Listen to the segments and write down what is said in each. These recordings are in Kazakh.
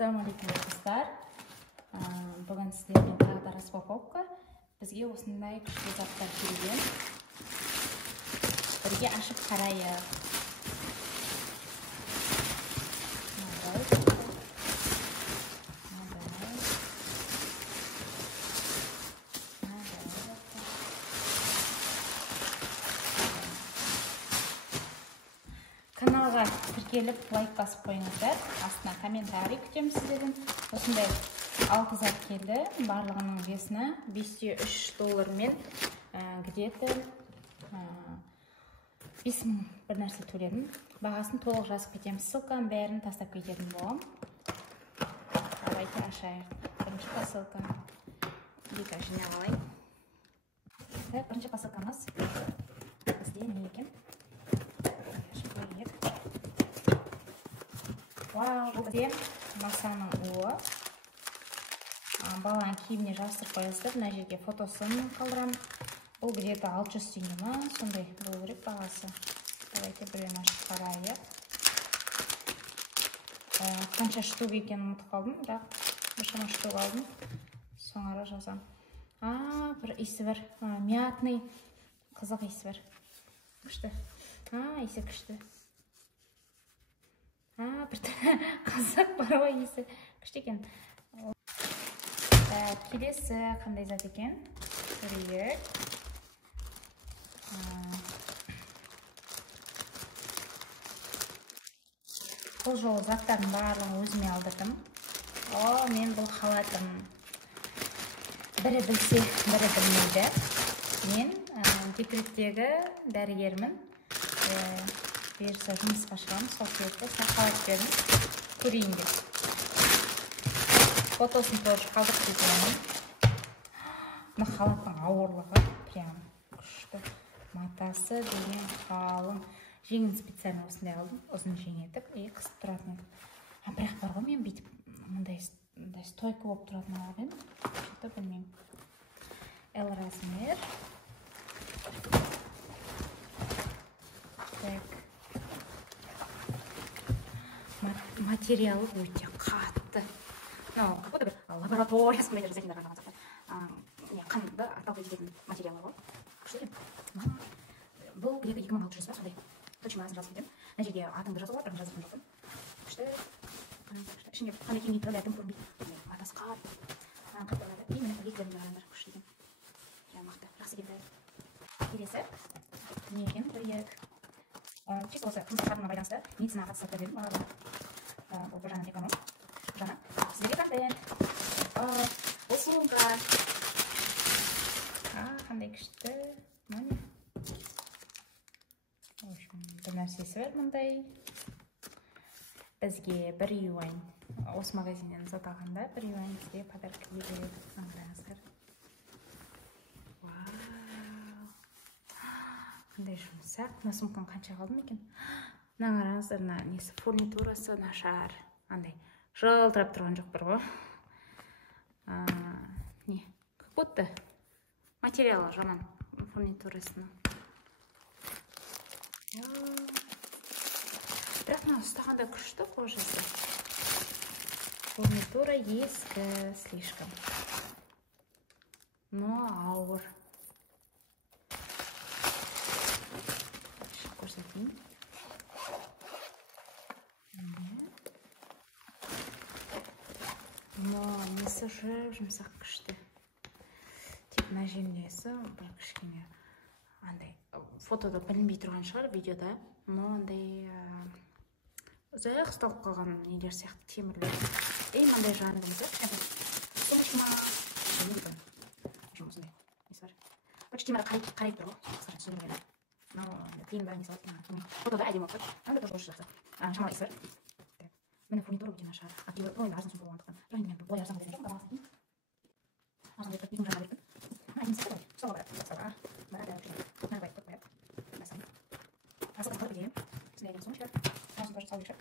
Ассалаумалейкум достар. Бүгін сіздермен тағы да распаковка. Бізге осындай күшті заттар келген. Бірге ашып қарайық. Каналға тіркеліп, лайк басып қойыңыздар. Астына комментарий күтеміз сіздерден. Осындай 6 зат келді. Барлығының весіне $503 мен где-то 5000 бір нәрсе төледім. Бағасын толық жазып кетеміз. Ссылканы бәрін тастап кететін болам. Давайте ашайық. Бірінші посылка. Екі жинап алайын. Бірінші посылкамыз бізде не екен? Вау, бұл де масаның уы. Баланың киіміне жабыстырып қойыңыздар. Мына жерге фотосын қалдырамын. Бұл где-то 600 теңге ма, сондай болу керек бағасы. Давайте бірден ашып қарайық. Қанша штук екенін ұмытып қалдым, бірақ біршама штук алдым. Соңыра жазам. Бір иісі бар. Мятный қызық иісі бар. Күшті. Иісі күшті. Бір қызық бар ғой иісі. Күшті екен. Келесі қандай зат екен? Көрейік. Бұл жолы заттардың барлығын өзіме алдырдым. Мен бұл халатым. Бірі білсе, бірі білмейді. Мен декреттегі дәрігермін. Берсе жұмысқа шығамын, сол себепті халат бердім. Көрейін деп. Фотосын тоже қалдырып кетемін. Мына халаттың ауырлығы прям күшті. Матасы деген қалың. Жеңін специально осындай алдым. Ұзын жең етіп, қысып тұратын еді. Бірақ бар ғой, мен бүйтіп мындай стойка болып тұратын алып едім. Что-то білмеймін. L размер. Так. Материалы өте қатты. Как будто лаборатория сондай жасайтын қанды отталкивать ететін материалы ғой. Күшті екен. Бұл где-то 2600 ба, сондай. Точно асын жазып кетемін. Мына жерге атыңды жазып алып, жазып жоқпын. Күшті. Ішінде қандай киім киіп әркім көрінбейді. Атасы қатты. И міне бектерін жарандар. Күшті екен. Мықты. Жақсы келді. Келесі. Не екен? Көрейік. Чисто осы жұмыстарына байланысты медицинаға қатысты бердім. Бұл бір жағынан эконом. Жаңа сіздерге контент. Бұл сумка. Қандай күшті. Міне. Бір нәрсесі бар мұндай. Бізге 1 юань. Осы магазиннен зат алғанда 1 юань бізге подарка береді. Аңғарыңыздар. Қандай жұмсақ. Мына сумканы қанша қалдым екен? Мына қараңыздар, несі фурнитурасы нашар. Андай жылтырап тұрған жоқ бір ғой. Не? Как будто материалы жаман фурнитурасының. Бірақ мына ұстағанда күшті кожасы. Фурнитура ескі слишком. Но ауыр. Көрсетейін. Но несі жұмсақ күшті. Тек мына жемлесі бір кішкене андай фотода білінбей тұрған шығар видеода, но андай ұзақ ұсталып қалған нелер сияқты темірлер. Мындай жанды болса, сумочка жұмысындай несі бар. Почти мара қарайып тұр ғой, қысқаша түсіндіргені. Қиын бәрін несі алып. Фотода әдемі болып тұр. Анда тоже жақсы. Шамалы есі бар. Міне фурнитура өте нашар. Кейбір арзан сумка болғандықтан. Бірақ енді мен былай арзан берген жоқпын, бағасын. Арзан беріп, 2000 жаңа беріппін. Әдемі сәті ғой. Соға барады. Соға. Барады. Нарбай көп барады. Мәсін. Асылдан қалып едем. Сізде әдемі сумочка. Асын тоже салу екші.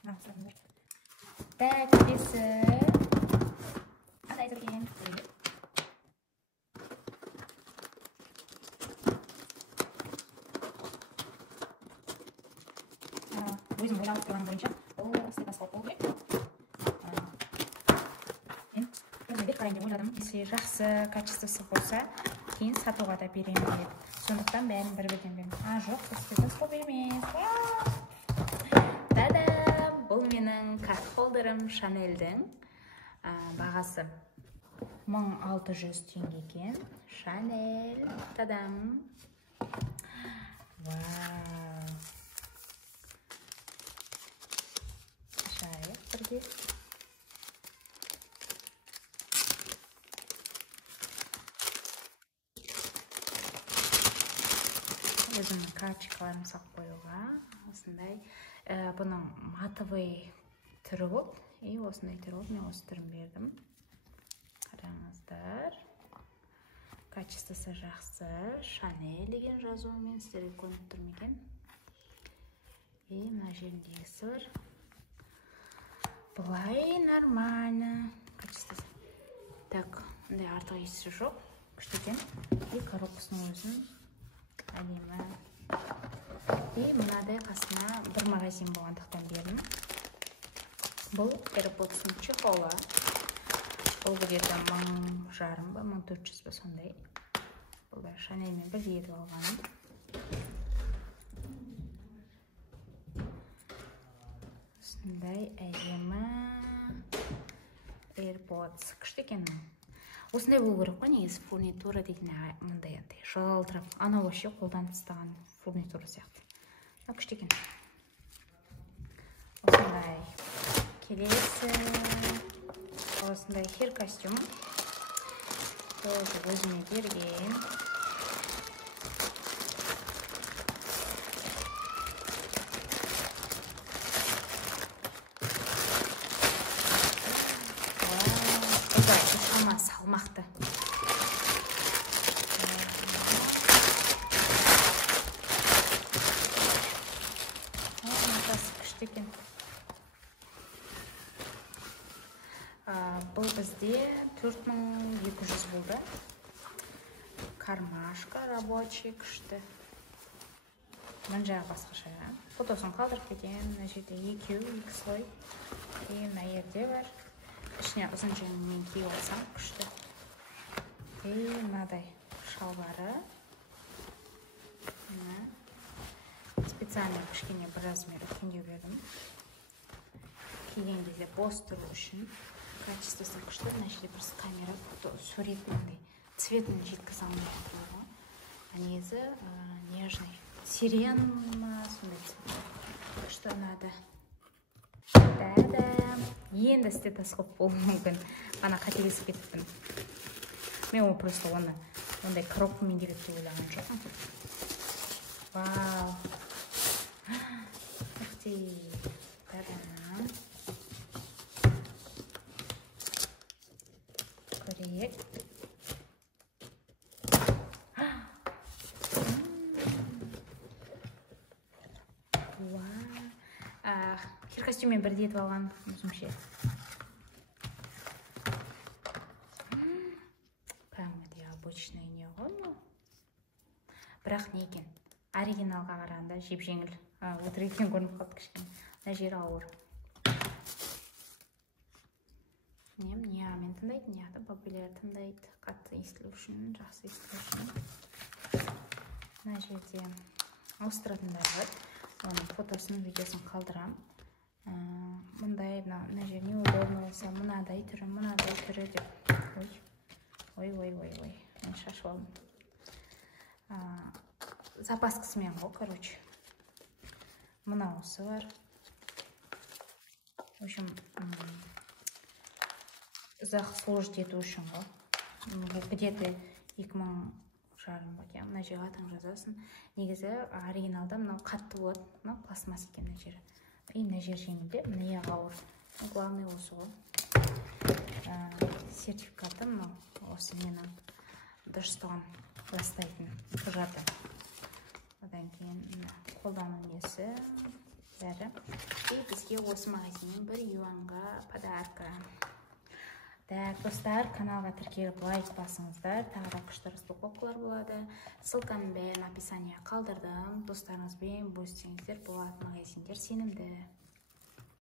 Сұрағым бар. Так, келесі. Қандай зерген? өзім ойланып тұрғаным бойынша ол стетоскоп болу керек. сатайын деп ойладым. Если жақсы качествосы болса, кейін сатуға да беремін деп. Сондықтан бәрін бір-бірден беремін. Жоқ, сізге тасқа бермейміз. Тадам! Бұл менің кат-холдерім Шанельдің. Бағасы 1600 теңге екен. Шанель. Тадам! Вау! Шайық бірге. Өзімнің капчикаларым сақ қоюға. Осындай. Бұның матовый түрі болып. Осындай түрі болып. Мен осы түрін бердім. Қараңыздар. Качествосы жақсы. Шанель деген жазуымен сіздерге көрініп тұр ма екен? Мына жеріндегісі бар. Бұлай нормально. Качествосы. Так, мұндай артық есі жоқ. Күшті екен. Коробкасының өзін әдемі. Мынадай қасына бір магазин болғандықтан бердім. Бұл AirPods-ның чехолы. Бұл где-то 1500 ба, 1400 ба сондай. Бұл да Шанельмен бірге етіп алғаным. Осындай әдемі AirPods. Күшті екен. Осындай болу керек қой, негізі фурнитура дейтін мындай жалтырап, анау вообще қолдан тастаған фурнитура сияқты. Күшті екен. Осындай келесі. Осындай хер костюм. Тоже өзіме берген. Салмақты. Күшті екен. Бұл бізде 4200 болды. Кармашка рабочий күшті. Мын жағы басқаша. Фотосын қалдырып кеткен. Мына жерде екі слой. Мына жерде бар. Ішіне ұзын жеңмен киіп алсам күшті. Мынадай шалбары. Специально кішкене бір размер үлкендеу бердім. Киген кезде бос тұру үшін. Качествосы күшті. Мына жерде бір камера суретінің цветін жеткізе алмайды. Негізі нежный. Сирен сондай цвет. Күшті ұнады. Енді стетоскоп болуы мүмкін. Ана қателесіп кетіппін. Мен ол просто ондай коробкамен келеді деп ойлаған жоқпын. Вау. Ух-ты. Көрейік. Хер костюммен бірде етіп алған өзімше. Кәдімгідей обычный не ғой. Бірақ не екен? Оригиналға қарағанда жеп-жеңіл. Өтіріктен көрініп қалды кішкене. Мына жері ауыр. Мен тыңдайды, неғды бабилер тыңдайды. Қатты естілу үшін, жақсы естілу үшін. Мына жерде ауыстыратындар бар. Оның фотосын, видеосын қалдырам. Мұндай, мына жер не удобно болса, мынадай түрі деп. Ой. Мен шашып алдым. Запаскасымен ғой, короче. Мынаусы бар. В общем, ұзақ служить ету үшін ғой. Где-то 2000 жарым ба, мына жерге атың жазасын. Негізі оригиналда мынау қатты болады, мынау пластмасс екен мына жері. Мына жер жеңілде, мына аяғы ауыр. Главный осы ғой. Сертификаты мынау осы менің дұрыстығын растайтын құжаты. Одан кейін қолдану несі бәрі. Бізге осы магазиннен 1 юанға подарка. Так, достар, каналға тіркеліп лайк басыңыздар, тағы да күшті распаковкалар болады. Ссылканы бәрін описание қалдырдым. Достарыңызбен бөліссеңіздер болады, магазиндер сенімді.